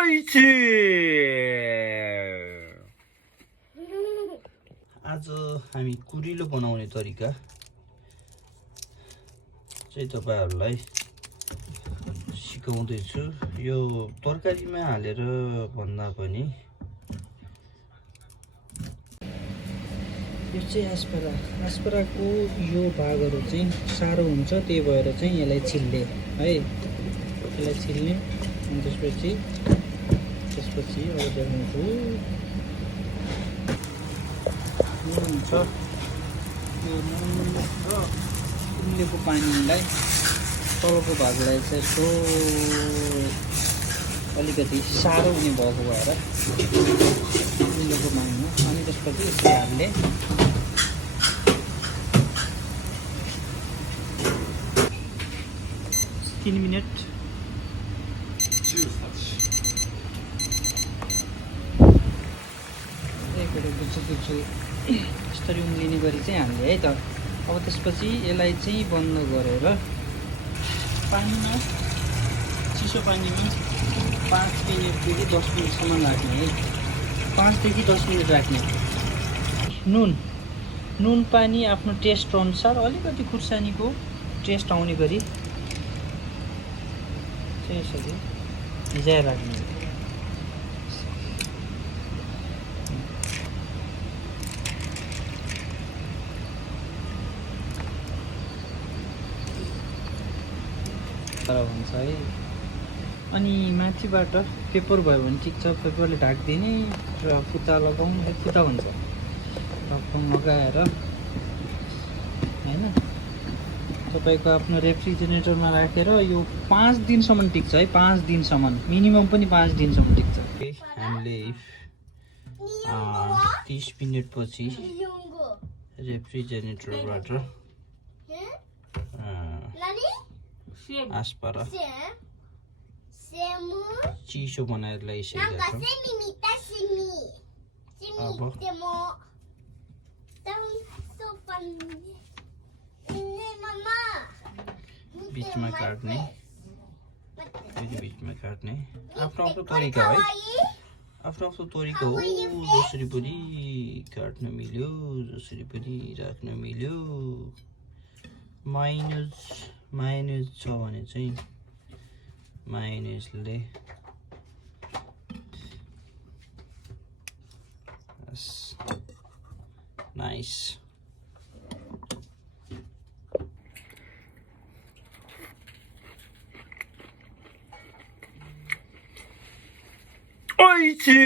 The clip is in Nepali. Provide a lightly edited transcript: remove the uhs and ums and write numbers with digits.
ओइछे आज हामी कुरिलो बनाउने तरिका चाहिँ तपाईहरुलाई सिकाउँदै छु। यो तरकारीमा हालेर भन्दा पनि यो चाहिँ एस्पराको यो भागहरु चाहिँ सारो हुन्छ, त्यही भएर चाहिँ यसलाई छिल्ले है, यसलाई छिल्ने। अनि त्यसपछि अब देखाउँछु नुन हुन्छ, यो नुन र उम्लेको पानीलाई तलको भागलाई चाहिँ यसो अलिकति सारो हुने भएको भएर उम्लेको पानीमा, अनि त्यसपछि यसले हाल्ने 3 मिनट यसरी उम्लिने गरी चाहिँ हाल्ने है त। अब त्यसपछि यसलाई चाहिँ बन्द गरेर पानीमा, चिसो पानीमा 5 मिनटदेखि 10 मिनटसम्म राख्ने है, 5 देखि 10 मिनट राख्ने। नुन पानी आफ्नो टेस्ट अनुसार अलिकति खुर्सानीको टेस्ट आउने गरी चाहिँ यसरी भिजाएर राख्ने। हुन्छ है। अनि माथिबाट पेपर भयो भने ठिक छ, पेपरले ढाक्दिने र फुता लगाउने, फुता भन्छ ढक्कन लगाएर हैन, तपाईको आफ्नो रेफ्रिजरेटरमा राखेर यो 5 दिनसम्म टिक्छ है, 5 दिनसम्म, मिनिमम पनि 5 दिनसम्म टिक्छ। हामीले 30 मिनेट पछि रेफ्रिजरेटरबाट आस्पारा चिसो बनाएर ल्याइसकेका छौँ। अब बीचमा काट्ने, आफ्नो आफ्नो तरिका है, आफ्नो आफ्नो तरिका हो। जसरी पनि काट्न मिल्यो, जसरी पनि राख्न मिल्यो। मायोनिज छ भने चाहिँ मायोनिजले नाइस। ओइछे